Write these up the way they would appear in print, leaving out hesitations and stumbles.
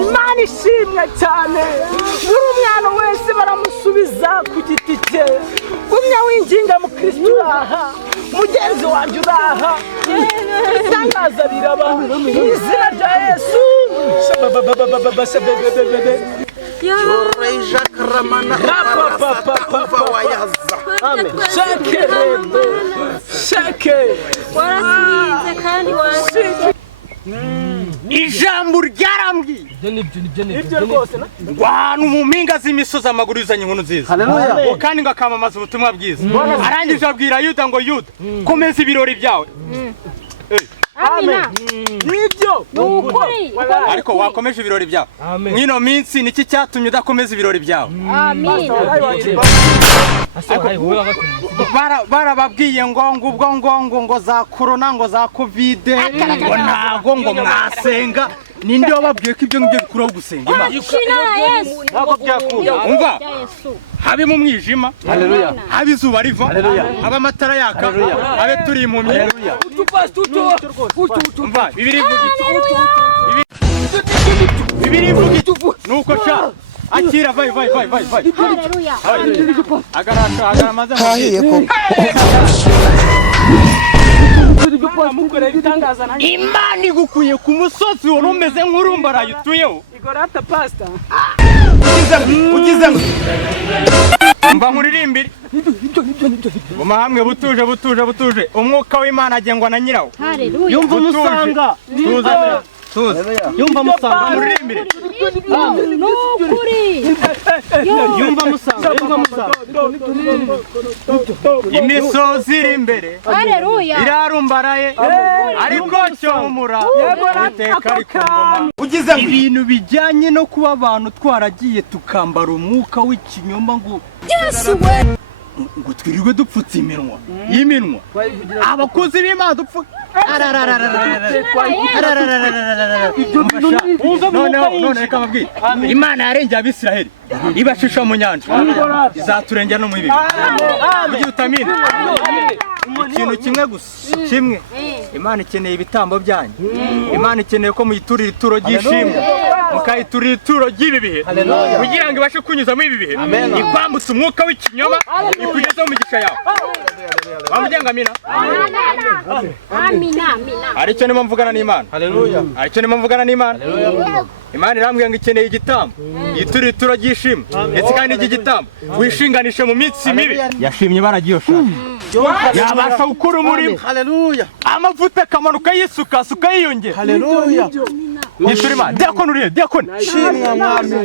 Imana ishimwe cyane buri umwana wese baramusubiza ku giti cye gumya winginga mu Kristo uraha mugenzi wanjye uraha itangaza biraba mu izina rya Yesu Yoreja karamana papa wayaza. Amen. Shake. Warasinze kandi washike. Ijambo ryarambwiye Ibyo rwose na ahantu mu mpinga z'imisozi amaguru yuzanye inkuru nziza. Haleluya. Kandi ngakamamaza ubutumwa bwiza. Arangije abwira Yuda ngo Yuda komeza ibirori byawe. Amina. Nibyo Nukuri. Ariko wakomeje ibirori byawe. Mwino minsi niki cyatumye udakomeza ibirori byawe? Amina. Barababwiye ngo za corona ngo za covid ngo ntago ngo mwasenga ninde wababwiye ko ibyo ngibyo bikuraho gusenga Imana Yesu. ntago byakunda umva habe mu mwijima haleluya habe izuba riva habe amatara yaka habe turi impumyi umva bibiri vuga nuko sha akira vai Haleluya. agara maze Kahiye ko. Imana igukuye ku musozi wari umeze nk'urumbaraye utuyeho Igorata pastor ugize mba nkuririmbire Guma hamwe butuje umwuka w'Imana agengwa na nyirawo Haleluya. yumva umusanga tuza yumva musanga muririmbire Nukuri. yumva musanga imisozi iri imbere Haleluya. irarumbaraye ariko cyomura iteka rikongoma ibintu bijyanye no kuba abantu twaragiye tukambara umwuka w'ikinyoma ngo Yesu we. ngo twirirwe dupfutse iminwa abakozi b'Imana dupfu none reka babwire Imana yarengeye Abisiraheli ibashisha mu nyanja izaturengera no mu bibi kugira utamina ikintu kimwe gusa kimwe Imana ikeneye ibitambo byanyu Imana ikeneye ko muyiturira ituro ry'ishimwe mukayiturira ituro ry'ibi bihe kugira ngo ibashe kunyuza muri ibi bihe ikwambutse umwuka w'ikinyoma ikugeze mu migisha yawe wamugenga amina Amina. aricyo nimo mvugana n'Imana aricyo nimo mvugana n'Imana Imana irambwiye ngo ikeneye igitambo yiturira ituro ry'ishimwe ndetse kandi iki gitambo wishinganishe mu minsi mibi yashimye baragiyosha yabasha gukora umurimo Haleluya. amavuta akamanuka yisuka yiyongera Haleluya. yisura Imana diakoni uriye diakoni Shimwa mwami.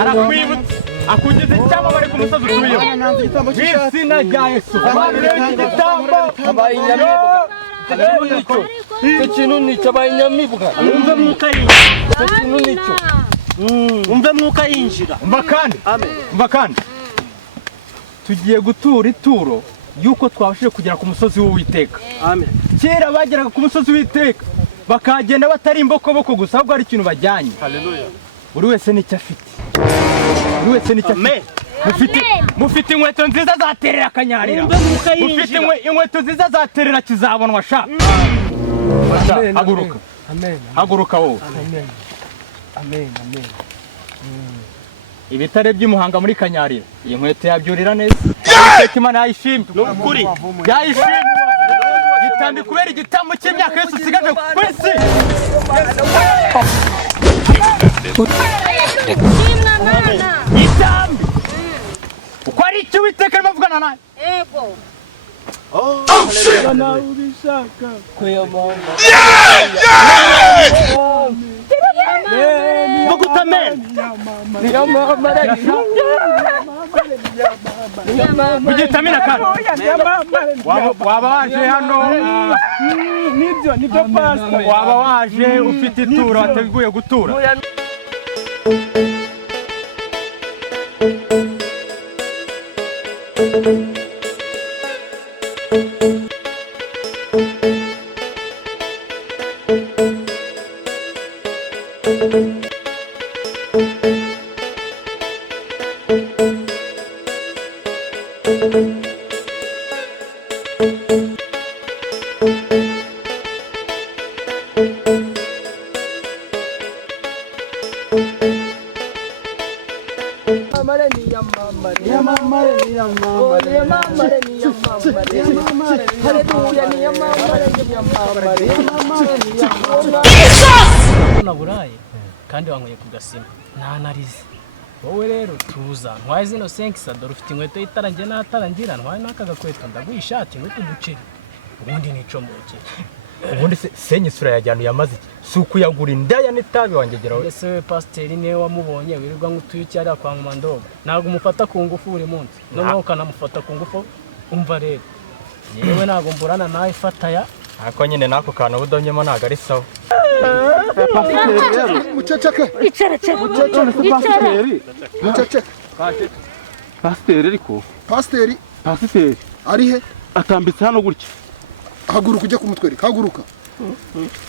arakwibutsa akugeze icyamamare ku musozi utuyeho mw'izina rya Yesu igitambo abaye inyamibwa icyo kintu nicyo abaye inyamibwa umve mwuka yinjira icyo kintu nicyo umve mwuka yinjira umva kandi tugiye gutura ituro yuko twabashije kugera ku musozi w'Uwiteka amen kera bageraga ku musozi w'Uwiteka bakagenda batari imbokoboko gusa ahubwo hari ikintu bajyanye buri wese nicyo afite mufite inkweto nziza zaterera akanyarira mufite inkweto nziza zaterera kizabonwa sha haguruka wowe ibitare by'Imuhanga muri Kanyarira iyi nkweto yabyurira neza Imana yayishimye nukuri yayishimye gitambi kubera igitambo cy'imyaka Yesu sigaje ku isi gitambi uko ari icyo Uwiteka arimo avugana nawe Ego. nawe ubishaka mugitamina kandi waba waje hano nibyo pastor waba waje ufite ituro wateguye gutura Naburaye kandi wankuye ku gasima ntanarize wowe rero tuza ntwaye zino senkisa dore ufite inkweto y'itarangiye n'atarangira ntwaye n'aka gakweto ndaguha ishati n'utuduceri ubundi nico mboke ubundi senyisura yajyana yamaze iki si ukuyagura indaya n'itabi wangegera we ese we pasiteri niwe wamubonye wirirwa nk'utuye icyariya kwa Nkomandogo ntabwo umufata ku ngufu buri munsi noneho ukanamufata ku ngufu umva rero yewe ntabwo mburana nawe fataya ariko nyine n'ako kantu ubudomyemo ntabwo ari sawa muceceke Icara, icara. muceceke Pasiteri ariko pasiteri pasiteri ari he atambitse hano gutya. haguruka ujye kumutwereka haguruka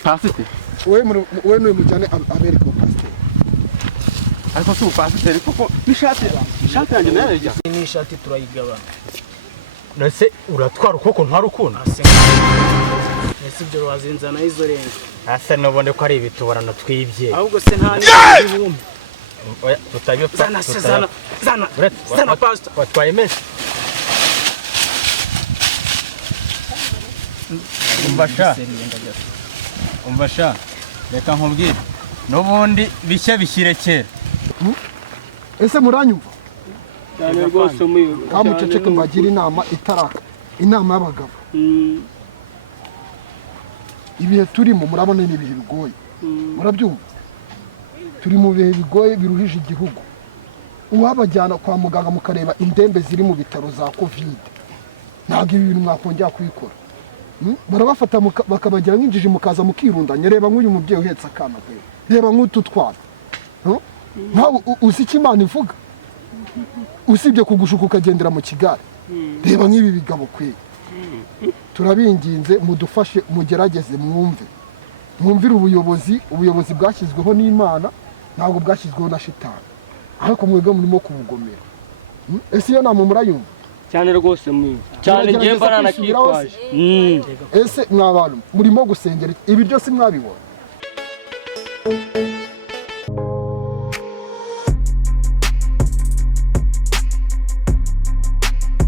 Pasiteri we n'uyu mujyane abereka uwo pasiteri ariko si pasiteri koko n'ishati yanjye nayo yajya. n'ishati turayigabana nose uratwara ukuboko ntwara ukunda ese ibyo wazinzana izo renga ase nubone ko ari ibitubarano twibye ahubwo se nta n'ibumwe oya tutabipfa zana pastor watwaye menshi umva sha reka nkubwire n'ubundi bishya bishyire kera ese muranyumva Cyane rwose muyo. kamuceceke mbagira inama itaraka inama y'abagabo ibihe turimo murabona ni ibihe bigoye murabyumva turi mu bihe bigoye biruhije igihugu uwabajyana kwa muganga mukareba indembe ziri mu bitaro za covid ntabwo ibi bintu mwakongera kubikora barabafata bakabagira nk'injiji mukaza mukirundanya reba nk'uyu mubyeyi uhetse akana kwe reba nk'utu twana nkawe uzi icyo Imana ivuga usibye kugushuka ukagendera mu kigare reba nk'ibi bigabo kwe turabinginze mudufashe mugerageze mwumvire ubuyobozi bwashyizweho n'Imana ntabwo bwashyizweho na shitani ariko mwebwe murimo kubugomera ese iyo nama murayumva Cyane rwose muyo. Cyane ngiye mbarana kitwaje. ese mwabantu murimo gusengera ibi byose mwabibona